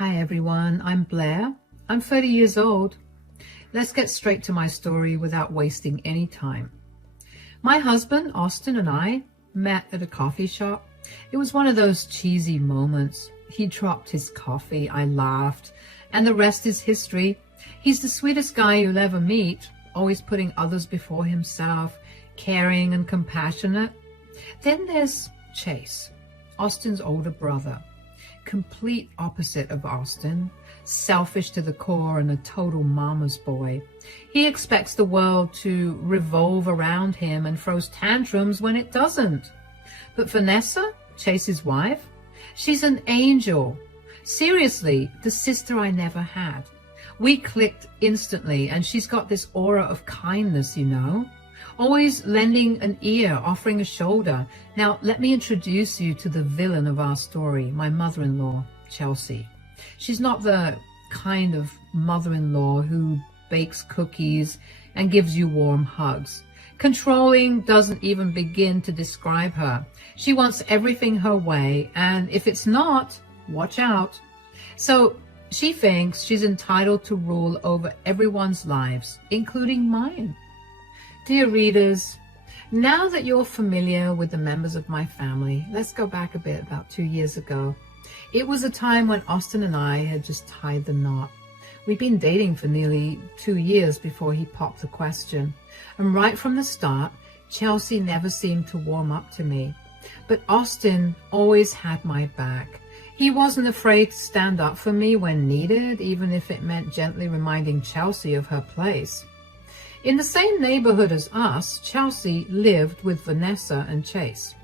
Hi everyone, I'm Blair. I'm 30 years old. Let's get straight to my story without wasting any time. My husband, Austin, and I met at a coffee shop. It was one of those cheesy moments. He dropped his coffee, I laughed, and the rest is history. He's the sweetest guy you'll ever meet, always putting others before himself, caring and compassionate. Then there's Chase, Austin's older brother. Complete opposite of Austin, selfish to the core and a total mama's boy. He expects the world to revolve around him and throws tantrums when it doesn't. But Vanessa, Chase's wife, she's an angel. Seriously, the sister I never had. We clicked instantly, and she's got this aura of kindness, you know. Always lending an ear, offering a shoulder. Now, let me introduce you to the villain of our story, my mother-in-law, Chelsea. She's not the kind of mother-in-law who bakes cookies and gives you warm hugs. Controlling doesn't even begin to describe her. She wants everything her way, and if it's not, watch out. So she thinks she's entitled to rule over everyone's lives, including mine. Dear readers, now that you're familiar with the members of my family, let's go back a bit, about 2 years ago. It was a time when Austin and I had just tied the knot. We'd been dating for nearly 2 years before he popped the question. And right from the start, Chelsea never seemed to warm up to me. But Austin always had my back. He wasn't afraid to stand up for me when needed, even if it meant gently reminding Chelsea of her place. In the same neighborhood as us, Chelsea lived with Vanessa and Chase.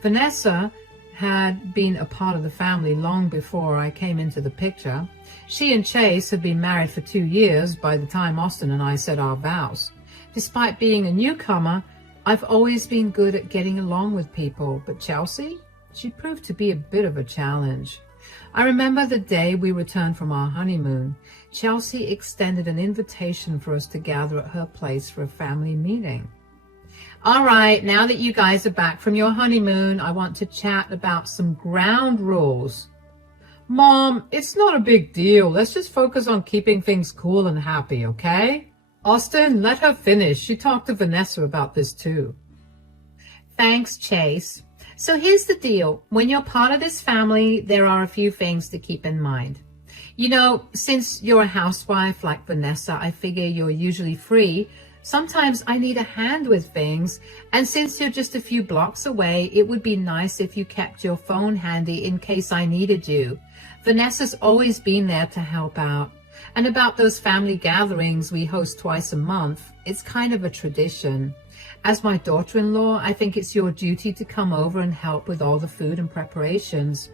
Vanessa had been a part of the family long before I came into the picture. She and Chase had been married for 2 years by the time Austin and I said our vows. Despite being a newcomer, I've always been good at getting along with people, but Chelsea, she proved to be a bit of a challenge. I remember the day we returned from our honeymoon. Chelsea extended an invitation for us to gather at her place for a family meeting. All right, now that you guys are back from your honeymoon, I want to chat about some ground rules. Mom, it's not a big deal. Let's just focus on keeping things cool and happy, okay? Austin, let her finish. She talked to Vanessa about this too. Thanks, Chase. So here's the deal. When you're part of this family, there are a few things to keep in mind. You know, since you're a housewife like Vanessa, I figure you're usually free. Sometimes I need a hand with things, and since you're just a few blocks away, it would be nice if you kept your phone handy in case I needed you. Vanessa's always been there to help out. And about those family gatherings we host twice a month, it's kind of a tradition. As my daughter-in-law, I think it's your duty to come over and help with all the food and preparations.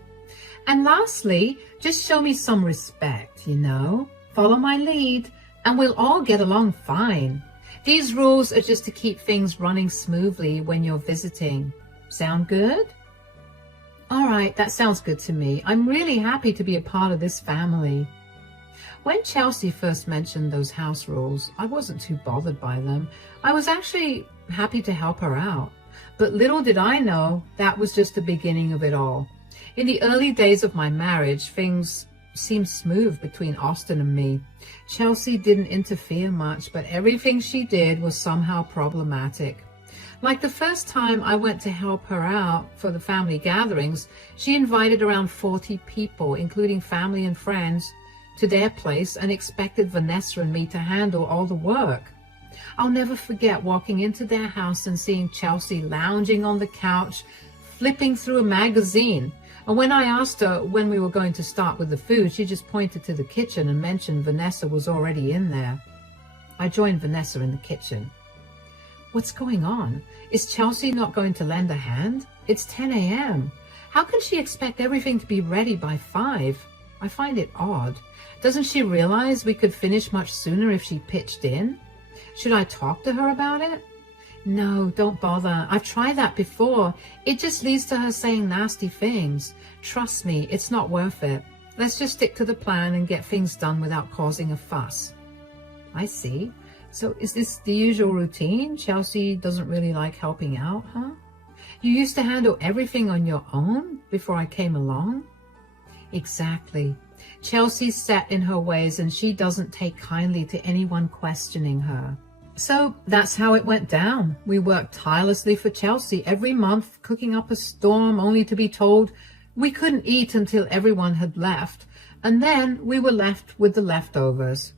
And lastly, just show me some respect, you know. Follow my lead, and we'll all get along fine. These rules are just to keep things running smoothly when you're visiting. Sound good? All right, that sounds good to me. I'm really happy to be a part of this family. When Chelsea first mentioned those house rules, I wasn't too bothered by them. I was actually happy to help her out. But little did I know that was just the beginning of it all. In the early days of my marriage, things seemed smooth between Austin and me. Chelsea didn't interfere much, but everything she did was somehow problematic. Like the first time I went to help her out for the family gatherings, she invited around 40 people, including family and friends, to their place and expected Vanessa and me to handle all the work. I'll never forget walking into their house and seeing Chelsea lounging on the couch, flipping through a magazine. And when I asked her when we were going to start with the food, she just pointed to the kitchen and mentioned Vanessa was already in there. I joined Vanessa in the kitchen. What's going on? Is Chelsea not going to lend a hand? It's 10 a.m. How can she expect everything to be ready by 5? I find it odd. Doesn't she realize we could finish much sooner if she pitched in? Should I talk to her about it? No, don't bother. I've tried that before. It just leads to her saying nasty things. Trust me, it's not worth it. Let's just stick to the plan and get things done without causing a fuss. I see. So is this the usual routine? Chelsea doesn't really like helping out, huh? You used to handle everything on your own before I came along? Exactly. Chelsea's set in her ways and she doesn't take kindly to anyone questioning her. So that's how it went down. We worked tirelessly for Chelsea every month, cooking up a storm only to be told we couldn't eat until everyone had left, and then we were left with the leftovers.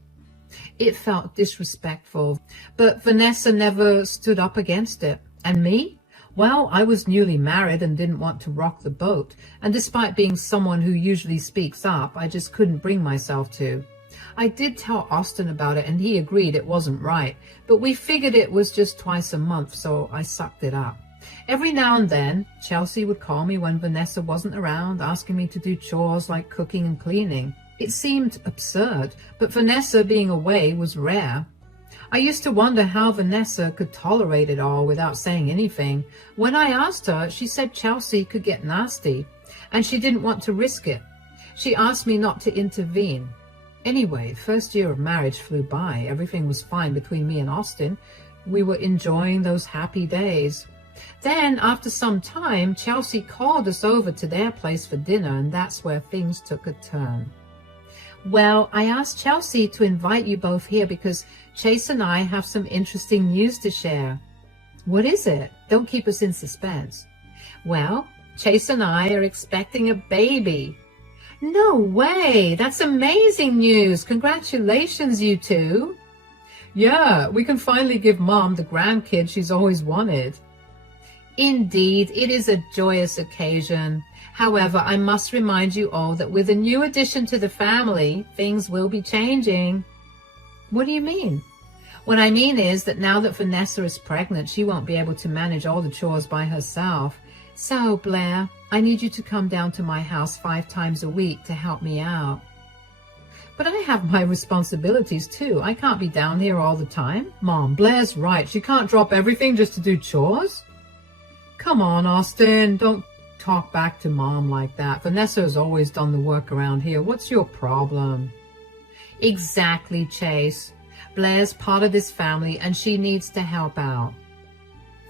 It felt disrespectful, but Vanessa never stood up against it. And me? Well, I was newly married and didn't want to rock the boat, and despite being someone who usually speaks up, I just couldn't bring myself to. I did tell Austin about it and he agreed it wasn't right, but we figured it was just twice a month, so I sucked it up. Every now and then, Chelsea would call me when Vanessa wasn't around, asking me to do chores like cooking and cleaning. It seemed absurd, but Vanessa being away was rare. I used to wonder how Vanessa could tolerate it all without saying anything. When I asked her, she said Chelsea could get nasty, and she didn't want to risk it. She asked me not to intervene. Anyway, first year of marriage flew by. Everything was fine between me and Austin. We were enjoying those happy days. Then, after some time, Chelsea called us over to their place for dinner, and that's where things took a turn. Well, I asked Chelsea to invite you both here because Chase and I have some interesting news to share. What is it? Don't keep us in suspense. Well, Chase and I are expecting a baby. No way! That's amazing news! Congratulations, you two! Yeah, we can finally give Mom the grandkid she's always wanted. Indeed, it is a joyous occasion. However, I must remind you all that with a new addition to the family, things will be changing. What do you mean? What I mean is that now that Vanessa is pregnant, she won't be able to manage all the chores by herself. So, Blair, I need you to come down to my house 5 times a week to help me out. But I have my responsibilities too. I can't be down here all the time. Mom, Blair's right. She can't drop everything just to do chores. Come on, Austin. Don't talk back to Mom like that. Vanessa has always done the work around here. What's your problem? Exactly, Chase. Blair's part of this family and she needs to help out.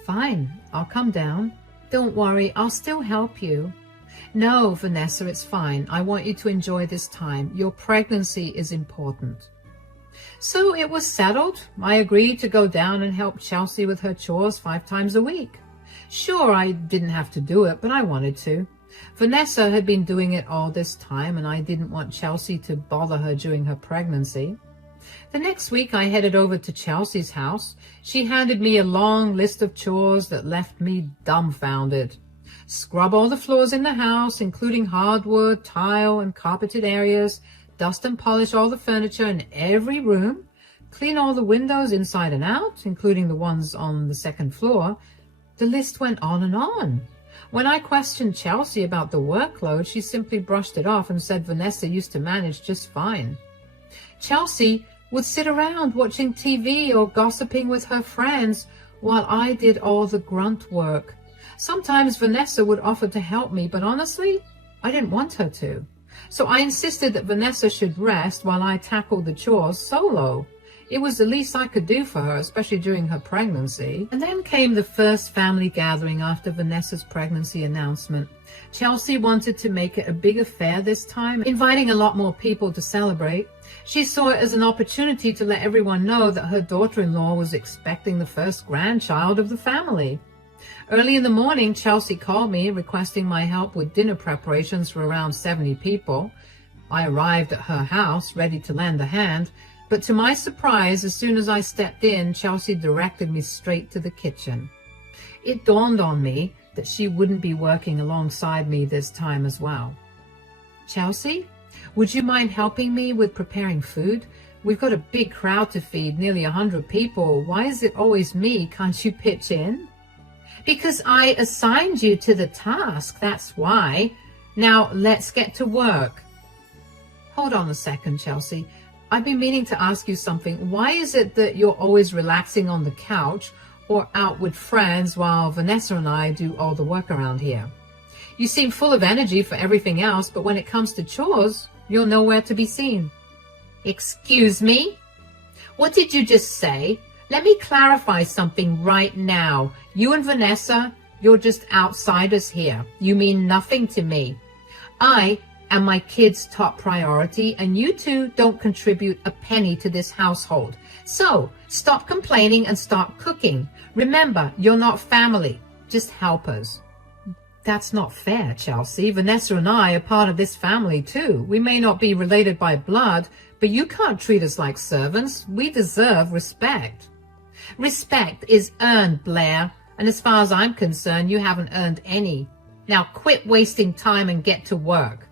Fine, I'll come down. Don't worry, I'll still help you. No, Vanessa, it's fine. I want you to enjoy this time. Your pregnancy is important. So it was settled. I agreed to go down and help Chelsea with her chores 5 times a week. Sure, I didn't have to do it, but I wanted to. Vanessa had been doing it all this time, and I didn't want Chelsea to bother her during her pregnancy. The next week, I headed over to Chelsea's house. She handed me a long list of chores that left me dumbfounded. Scrub all the floors in the house, including hardwood, tile, and carpeted areas. Dust and polish all the furniture in every room. Clean all the windows inside and out, including the ones on the 2nd floor. The list went on and on. When I questioned Chelsea about the workload, she simply brushed it off and said Vanessa used to manage just fine. Chelsea would sit around watching TV or gossiping with her friends while I did all the grunt work. Sometimes Vanessa would offer to help me, but honestly, I didn't want her to. So I insisted that Vanessa should rest while I tackled the chores solo. It was the least I could do for her, especially during her pregnancy. And then came the first family gathering after Vanessa's pregnancy announcement. Chelsea wanted to make it a big affair this time, inviting a lot more people to celebrate. She saw it as an opportunity to let everyone know that her daughter-in-law was expecting the first grandchild of the family. Early in the morning, Chelsea called me requesting my help with dinner preparations for around 70 people. I arrived at her house, ready to lend a hand. But to my surprise, as soon as I stepped in, Chelsea directed me straight to the kitchen. It dawned on me that she wouldn't be working alongside me this time as well. Chelsea, would you mind helping me with preparing food? We've got a big crowd to feed, nearly 100 people. Why is it always me? Can't you pitch in? Because I assigned you to the task, that's why. Now let's get to work. Hold on a second, Chelsea. I've been meaning to ask you something. Why is it that you're always relaxing on the couch or out with friends while Vanessa and I do all the work around here? You seem full of energy for everything else, but when it comes to chores, you're nowhere to be seen. Excuse me? What did you just say? Let me clarify something right now. You and Vanessa, you're just outsiders here. You mean nothing to me. I and my kids' top priority, and you two don't contribute a penny to this household. So stop complaining and start cooking. Remember, you're not family, just helpers. That's not fair, Chelsea. Vanessa and I are part of this family too. We may not be related by blood, but you can't treat us like servants. We deserve respect. Respect is earned, Blair, and as far as I'm concerned, you haven't earned any. Now quit wasting time and get to work.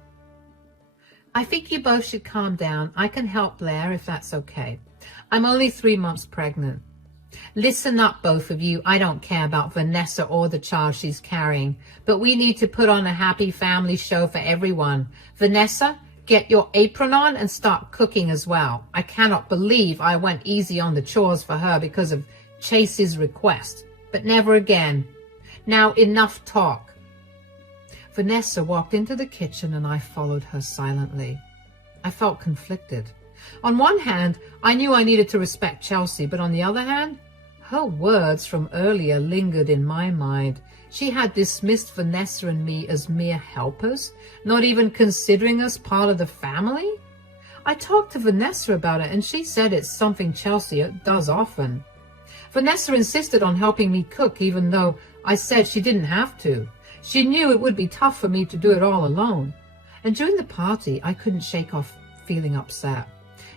I think you both should calm down. I can help, Blair, if that's okay. I'm only 3 months pregnant. Listen up, both of you. I don't care about Vanessa or the child she's carrying, but we need to put on a happy family show for everyone. Vanessa, get your apron on and start cooking as well. I cannot believe I went easy on the chores for her because of Chase's request, but never again. Now enough talk. Vanessa walked into the kitchen and I followed her silently. I felt conflicted. On one hand, I knew I needed to respect Chelsea, but on the other hand, her words from earlier lingered in my mind. She had dismissed Vanessa and me as mere helpers, not even considering us part of the family. I talked to Vanessa about it and she said it's something Chelsea does often. Vanessa insisted on helping me cook even though I said she didn't have to. She knew it would be tough for me to do it all alone. And during the party, I couldn't shake off feeling upset.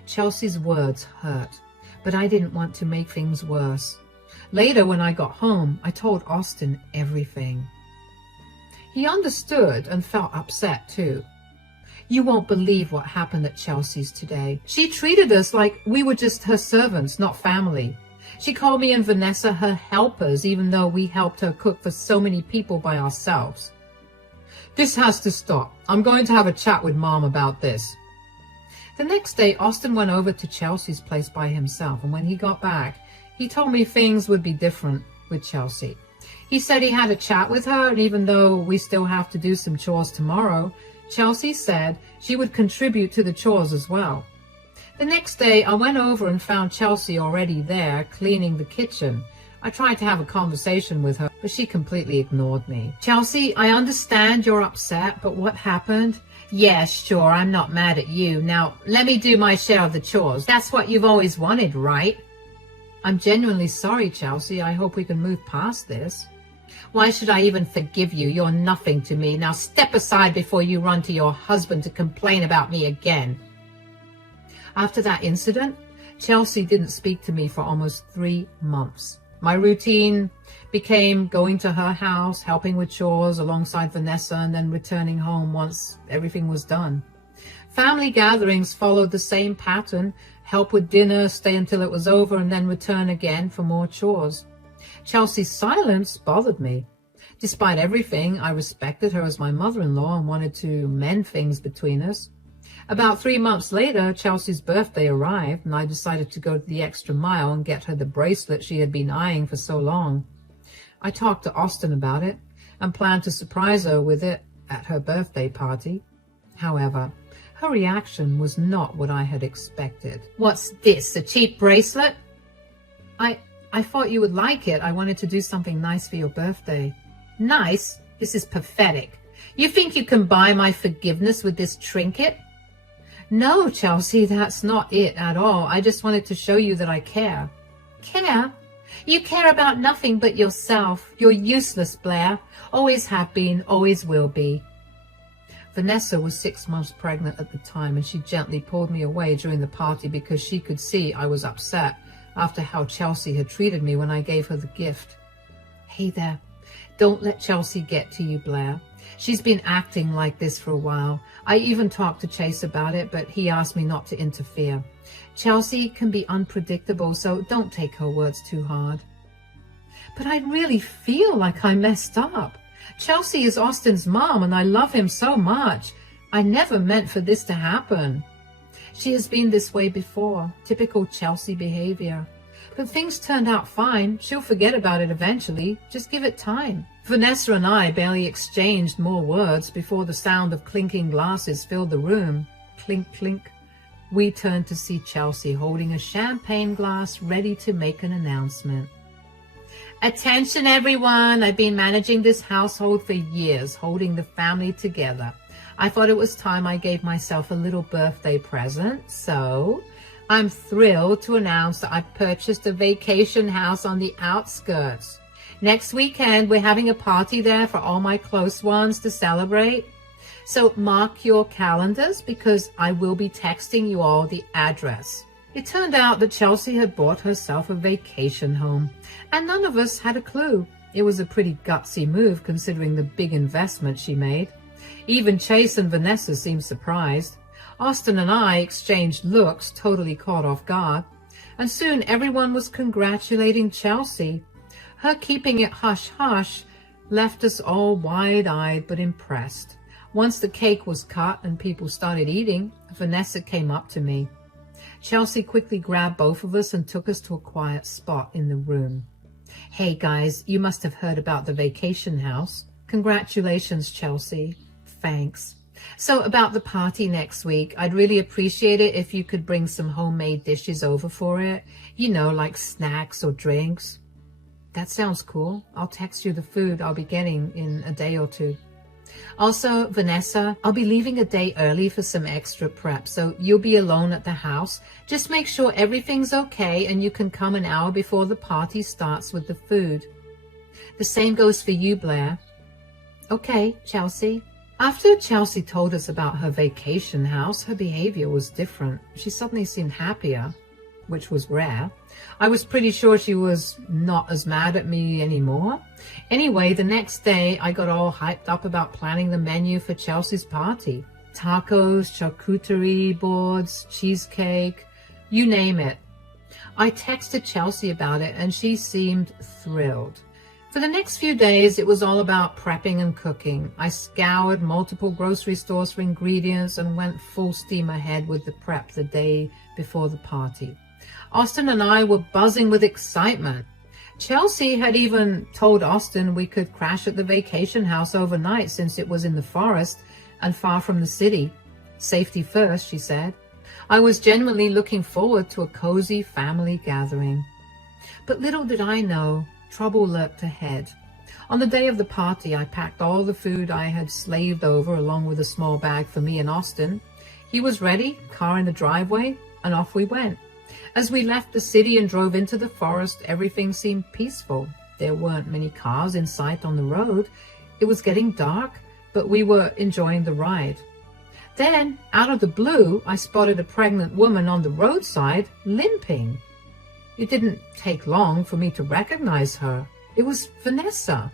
Chelsea's words hurt, but I didn't want to make things worse. Later, when I got home, I told Austin everything. He understood and felt upset too. You won't believe what happened at Chelsea's today. She treated us like we were just her servants, not family. She called me and Vanessa her helpers, even though we helped her cook for so many people by ourselves. This has to stop. I'm going to have a chat with Mom about this. The next day, Austin went over to Chelsea's place by himself, and when he got back, he told me things would be different with Chelsea. He said he had a chat with her, and even though we still have to do some chores tomorrow, Chelsea said she would contribute to the chores as well. The next day, I went over and found Chelsea already there, cleaning the kitchen. I tried to have a conversation with her, but she completely ignored me. Chelsea, I understand you're upset, but what happened? Yeah, sure, I'm not mad at you. Now, let me do my share of the chores. That's what you've always wanted, right? I'm genuinely sorry, Chelsea. I hope we can move past this. Why should I even forgive you? You're nothing to me. Now step aside before you run to your husband to complain about me again. After that incident, Chelsea didn't speak to me for almost 3 months. My routine became going to her house, helping with chores alongside Vanessa, and then returning home once everything was done. Family gatherings followed the same pattern: help with dinner, stay until it was over, and then return again for more chores. Chelsea's silence bothered me. Despite everything, I respected her as my mother-in-law and wanted to mend things between us. About 3 months later, Chelsea's birthday arrived, and I decided to go the extra mile and get her the bracelet she had been eyeing for so long. I talked to Austin about it and planned to surprise her with it at her birthday party. However, her reaction was not what I had expected. What's this, a cheap bracelet? I thought you would like it. I wanted to do something nice for your birthday. Nice? This is pathetic. You think you can buy my forgiveness with this trinket? No, Chelsea, that's not it at all. I just wanted to show you that I care. Care? You care about nothing but yourself. You're useless, Blair. Always have been, always will be. Vanessa was 6 months pregnant at the time, and she gently pulled me away during the party because she could see I was upset after how Chelsea had treated me when I gave her the gift. Hey there, don't let Chelsea get to you, Blair. She's been acting like this for a while. I even talked to Chase about it, but he asked me not to interfere. Chelsea can be unpredictable, so don't take her words too hard. But I really feel like I messed up. Chelsea is Austin's mom, and I love him so much. I never meant for this to happen. She has been this way before, typical Chelsea behavior. But things turned out fine. She'll forget about it eventually. Just give it time. Vanessa and I barely exchanged more words before the sound of clinking glasses filled the room. Clink, clink. We turned to see Chelsea holding a champagne glass ready to make an announcement. Attention, everyone. I've been managing this household for years, holding the family together. I thought it was time I gave myself a little birthday present, so I'm thrilled to announce that I've purchased a vacation house on the outskirts. Next weekend, we're having a party there for all my close ones to celebrate. So mark your calendars because I will be texting you all the address. It turned out that Chelsea had bought herself a vacation home, and none of us had a clue. It was a pretty gutsy move considering the big investment she made. Even Chase and Vanessa seemed surprised. Austin and I exchanged looks, totally caught off guard, and soon everyone was congratulating Chelsea. Her keeping it hush-hush left us all wide-eyed but impressed. Once the cake was cut and people started eating, Vanessa came up to me. Chelsea quickly grabbed both of us and took us to a quiet spot in the room. Hey guys, you must have heard about the vacation house. Congratulations, Chelsea. Thanks. So about the party next week, I'd really appreciate it if you could bring some homemade dishes over for it. You know, like snacks or drinks. That sounds cool. I'll text you the food I'll be getting in a day or two. Also, Vanessa, I'll be leaving a day early for some extra prep, so you'll be alone at the house. Just make sure everything's okay and you can come an hour before the party starts with the food. The same goes for you, Blair. Okay, Chelsea. After Chelsea told us about her vacation house, her behavior was different. She suddenly seemed happier, which was rare. I was pretty sure she was not as mad at me anymore. Anyway, the next day, I got all hyped up about planning the menu for Chelsea's party. Tacos, charcuterie boards, cheesecake, you name it. I texted Chelsea about it and she seemed thrilled. For the next few days, it was all about prepping and cooking. I scoured multiple grocery stores for ingredients and went full steam ahead with the prep the day before the party. Austin and I were buzzing with excitement. Chelsea had even told Austin we could crash at the vacation house overnight since it was in the forest and far from the city. Safety first, she said. I was genuinely looking forward to a cozy family gathering. But little did I know, trouble lurked ahead. On the day of the party, I packed all the food I had slaved over along with a small bag for me and Austin. He was ready, car in the driveway, and off we went. As we left the city and drove into the forest, everything seemed peaceful. There weren't many cars in sight on the road. It was getting dark, but we were enjoying the ride. Then, out of the blue, I spotted a pregnant woman on the roadside, limping. It didn't take long for me to recognize her. It was Vanessa.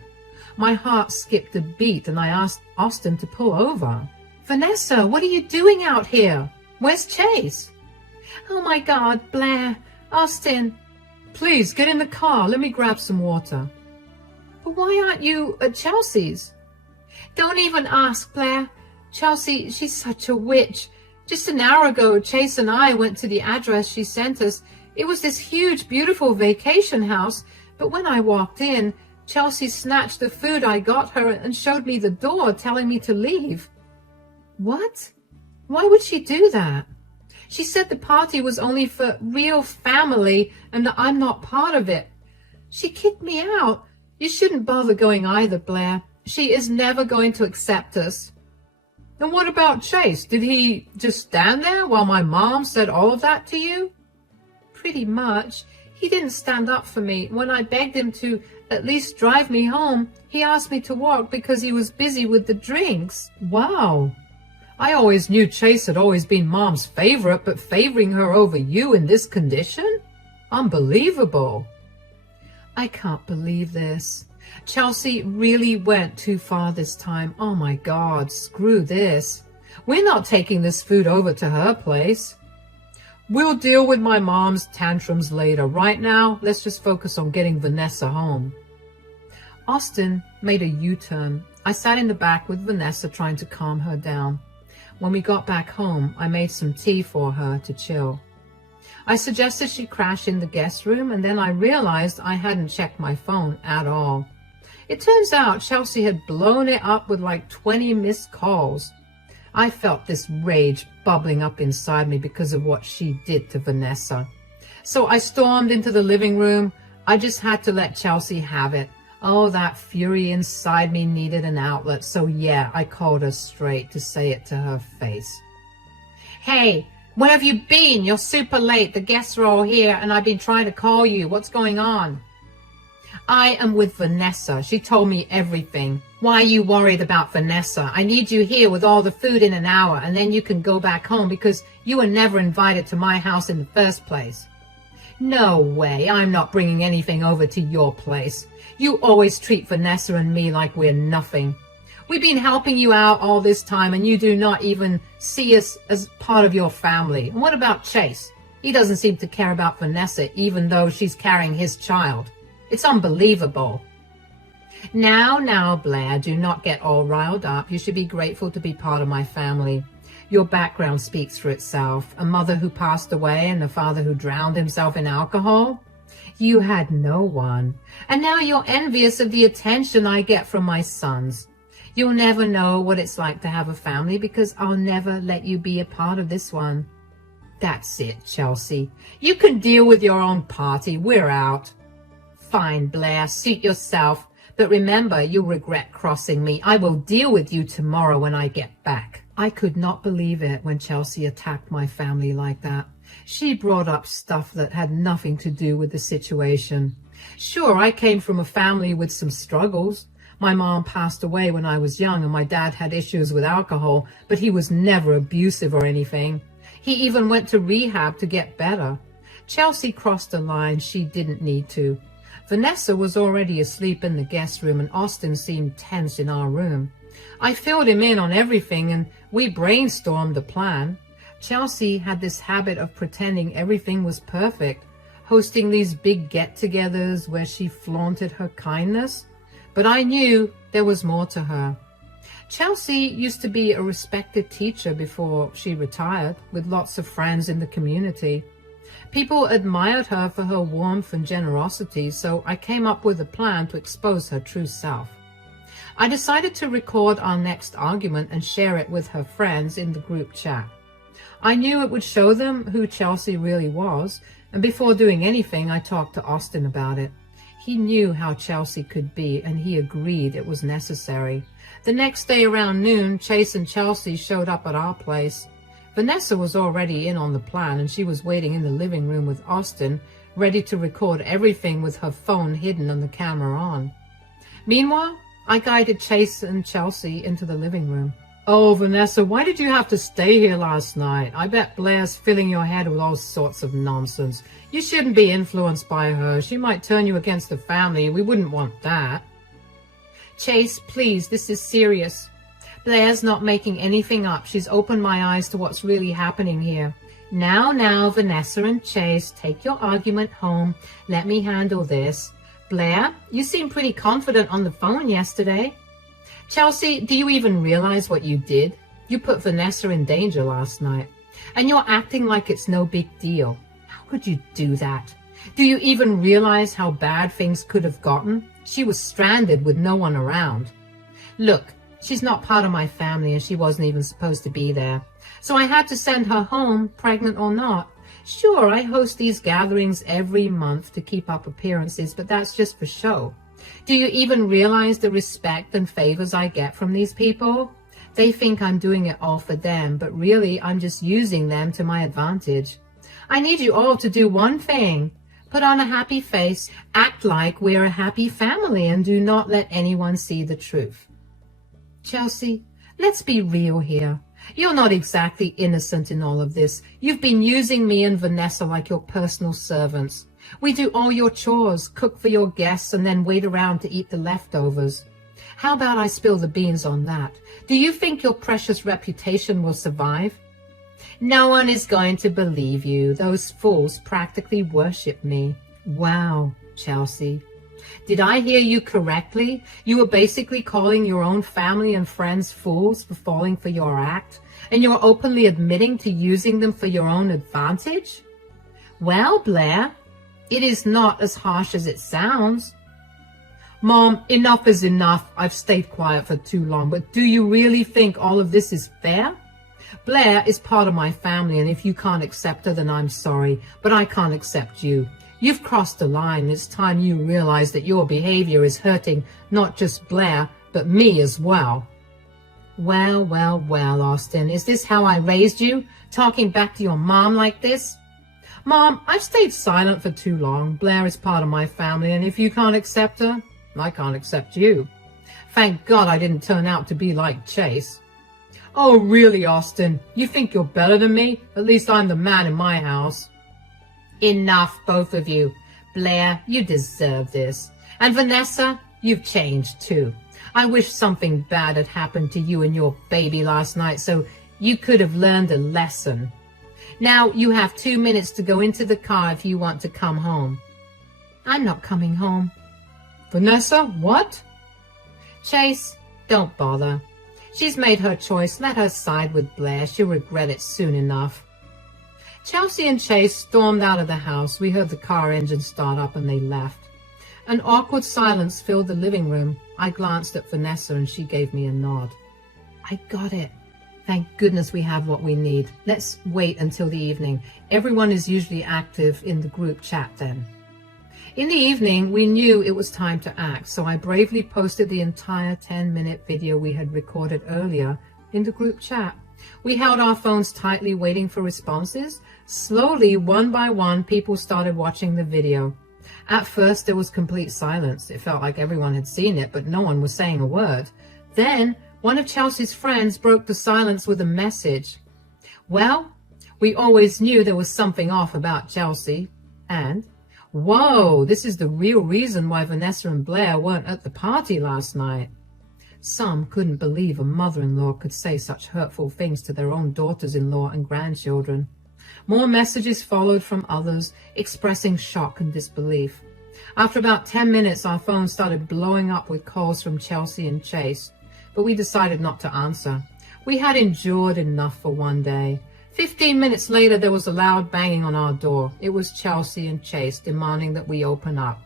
My heart skipped a beat and I asked Austin to pull over. Vanessa, what are you doing out here? Where's Chase? Oh my God, Blair, Austin. Please, get in the car. Let me grab some water. But why aren't you at Chelsea's? Don't even ask, Blair. Chelsea, she's such a witch. Just an hour ago, Chase and I went to the address she sent us. It was this huge, beautiful vacation house. But when I walked in, Chelsea snatched the food I got her and showed me the door, telling me to leave. What? Why would she do that? She said the party was only for real family and that I'm not part of it. She kicked me out. You shouldn't bother going either, Blair. She is never going to accept us. And what about Chase? Did he just stand there while my mom said all of that to you? Pretty much. He didn't stand up for me. When I begged him to at least drive me home, he asked me to walk because he was busy with the drinks. Wow. I always knew Chase had always been Mom's favorite, but favoring her over you in this condition? Unbelievable. I can't believe this. Chelsea really went too far this time. Oh my God, screw this. We're not taking this food over to her place. We'll deal with my mom's tantrums later. Right now, let's just focus on getting Vanessa home. Austin made a U-turn. I sat in the back with Vanessa trying to calm her down. When we got back home, I made some tea for her to chill. I suggested she crash in the guest room, and then I realized I hadn't checked my phone at all. It turns out Chelsea had blown it up with like 20 missed calls. I felt this rage bubbling up inside me because of what she did to Vanessa. So I stormed into the living room. I just had to let Chelsea have it. Oh, that fury inside me needed an outlet, so yeah, I called her straight to say it to her face. Hey, where have you been? You're super late. The guests are all here, and I've been trying to call you. What's going on? I am with Vanessa. She told me everything. Why are you worried about Vanessa? I need you here with all the food in an hour, and then you can go back home because you were never invited to my house in the first place. No way. I'm not bringing anything over to your place. You always treat Vanessa and me like we're nothing. We've been helping you out all this time, and you do not even see us as part of your family. And what about Chase? He doesn't seem to care about Vanessa, even though she's carrying his child. It's unbelievable. Now, Blair, do not get all riled up. You should be grateful to be part of my family. Your background speaks for itself. A mother who passed away and a father who drowned himself in alcohol. You had no one. And now you're envious of the attention I get from my sons. You'll never know what it's like to have a family because I'll never let you be a part of this one. That's it, Chelsea. You can deal with your own party. We're out. Fine, Blair, suit yourself. But remember, you'll regret crossing me. I will deal with you tomorrow when I get back. I could not believe it when Chelsea attacked my family like that. She brought up stuff that had nothing to do with the situation. Sure, I came from a family with some struggles. My mom passed away when I was young and my dad had issues with alcohol, but he was never abusive or anything. He even went to rehab to get better. Chelsea crossed a line she didn't need to. Vanessa was already asleep in the guest room and Austin seemed tense in our room. I filled him in on everything and we brainstormed a plan. Chelsea had this habit of pretending everything was perfect, hosting these big get-togethers where she flaunted her kindness. But I knew there was more to her. Chelsea used to be a respected teacher before she retired, with lots of friends in the community. People admired her for her warmth and generosity, so I came up with a plan to expose her true self. I decided to record our next argument and share it with her friends in the group chat. I knew it would show them who Chelsea really was, and before doing anything, I talked to Austin about it. He knew how Chelsea could be, and he agreed it was necessary. The next day around noon, Chase and Chelsea showed up at our place. Vanessa was already in on the plan, and she was waiting in the living room with Austin, ready to record everything with her phone hidden and the camera on. Meanwhile, I guided Chase and Chelsea into the living room. Oh, Vanessa, why did you have to stay here last night? I bet Blair's filling your head with all sorts of nonsense. You shouldn't be influenced by her. She might turn you against the family. We wouldn't want that. Chase, please, this is serious. Blair's not making anything up. She's opened my eyes to what's really happening here. Now, Vanessa and Chase, take your argument home. Let me handle this. Blair, you seemed pretty confident on the phone yesterday. Chelsea, do you even realize what you did? You put Vanessa in danger last night, and you're acting like it's no big deal. How could you do that? Do you even realize how bad things could have gotten? She was stranded with no one around. Look, she's not part of my family, and she wasn't even supposed to be there. So I had to send her home, pregnant or not. Sure, I host these gatherings every month to keep up appearances, but that's just for show. Do you even realize the respect and favors I get from these people? They think I'm doing it all for them, but really I'm just using them to my advantage. I need you all to do one thing. Put on a happy face, act like we're a happy family, and do not let anyone see the truth. Chelsea, let's be real here. You're not exactly innocent in all of this. You've been using me and Vanessa like your personal servants. We do all your chores, cook for your guests, and then wait around to eat the leftovers. How about I spill the beans on that? Do you think your precious reputation will survive? No one is going to believe you. Those fools practically worship me. Wow, Chelsea. Did I hear you correctly? You were basically calling your own family and friends fools for falling for your act, and you're openly admitting to using them for your own advantage? Well, Blair, it is not as harsh as it sounds. Mom, enough is enough. I've stayed quiet for too long, but do you really think all of this is fair? Blair is part of my family, and if you can't accept her, then I'm sorry, but I can't accept you. You've crossed the line. It's time you realize that your behavior is hurting not just Blair, but me as well. Well, well, well, Austin, is this how I raised you? Talking back to your mom like this? Mom, I've stayed silent for too long. Blair is part of my family, and if you can't accept her, I can't accept you. Thank God I didn't turn out to be like Chase. Oh, really, Austin? You think you're better than me? At least I'm the man in my house. Enough, both of you. Blair, you deserve this. And Vanessa, you've changed too. I wish something bad had happened to you and your baby last night so you could have learned a lesson. Now you have 2 minutes to go into the car if you want to come home. I'm not coming home. Vanessa, what? Chase, don't bother. She's made her choice. Let her side with Blair. She'll regret it soon enough. Chelsea and Chase stormed out of the house. We heard the car engine start up and they left. An awkward silence filled the living room. I glanced at Vanessa and she gave me a nod. I got it. Thank goodness we have what we need. Let's wait until the evening. Everyone is usually active in the group chat then. In the evening, we knew it was time to act, so I bravely posted the entire 10-minute video we had recorded earlier in the group chat. We held our phones tightly, waiting for responses. Slowly, one by one, people started watching the video. At first, there was complete silence. It felt like everyone had seen it, but no one was saying a word. Then, one of Chelsea's friends broke the silence with a message. Well, we always knew there was something off about Chelsea. And, whoa, this is the real reason why Vanessa and Blair weren't at the party last night. Some couldn't believe a mother-in-law could say such hurtful things to their own daughters-in-law and grandchildren. More messages followed from others, expressing shock and disbelief. After about 10 minutes, our phones started blowing up with calls from Chelsea and Chase, but we decided not to answer. We had endured enough for one day. 15 minutes later, there was a loud banging on our door. It was Chelsea and Chase demanding that we open up.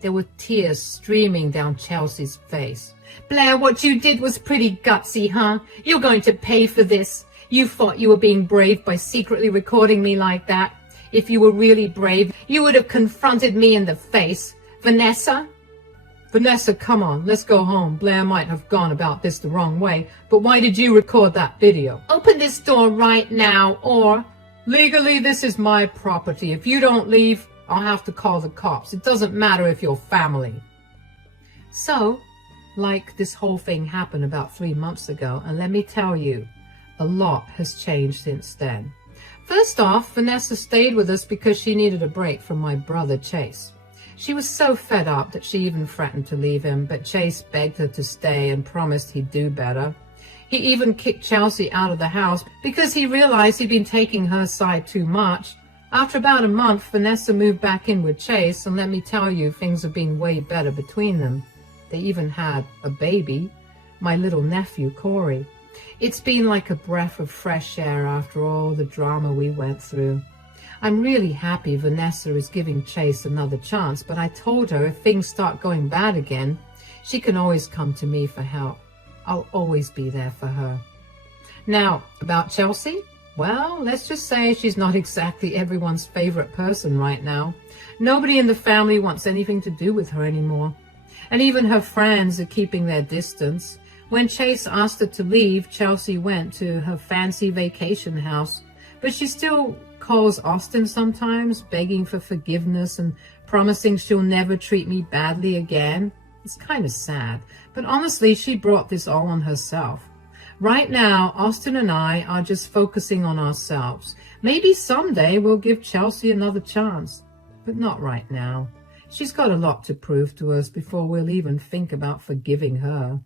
There were tears streaming down Chelsea's face. Blair, what you did was pretty gutsy, huh? You're going to pay for this. You thought you were being brave by secretly recording me like that. If you were really brave, you would have confronted me in the face. Vanessa? Vanessa, come on, let's go home. Blair might have gone about this the wrong way, but why did you record that video? Open this door right now, or... Legally, this is my property. If you don't leave, I'll have to call the cops. It doesn't matter if you're family. So, like this whole thing happened about 3 months ago, and let me tell you, a lot has changed since then. First off, Vanessa stayed with us because she needed a break from my brother Chase. She was so fed up that she even threatened to leave him, but Chase begged her to stay and promised he'd do better. He even kicked Chelsea out of the house because he realized he'd been taking her side too much. After about a month, Vanessa moved back in with Chase, and let me tell you, things have been way better between them. They even had a baby, my little nephew, Corey. It's been like a breath of fresh air after all the drama we went through. I'm really happy Vanessa is giving Chase another chance, but I told her if things start going bad again, she can always come to me for help. I'll always be there for her. Now, about Chelsea? Well, let's just say she's not exactly everyone's favorite person right now. Nobody in the family wants anything to do with her anymore. And even her friends are keeping their distance. When Chase asked her to leave, Chelsea went to her fancy vacation house. But she still calls Austin sometimes, begging for forgiveness and promising she'll never treat me badly again. It's kind of sad, but honestly, she brought this all on herself. Right now, Austin and I are just focusing on ourselves. Maybe someday we'll give Chelsea another chance, but not right now. She's got a lot to prove to us before we'll even think about forgiving her.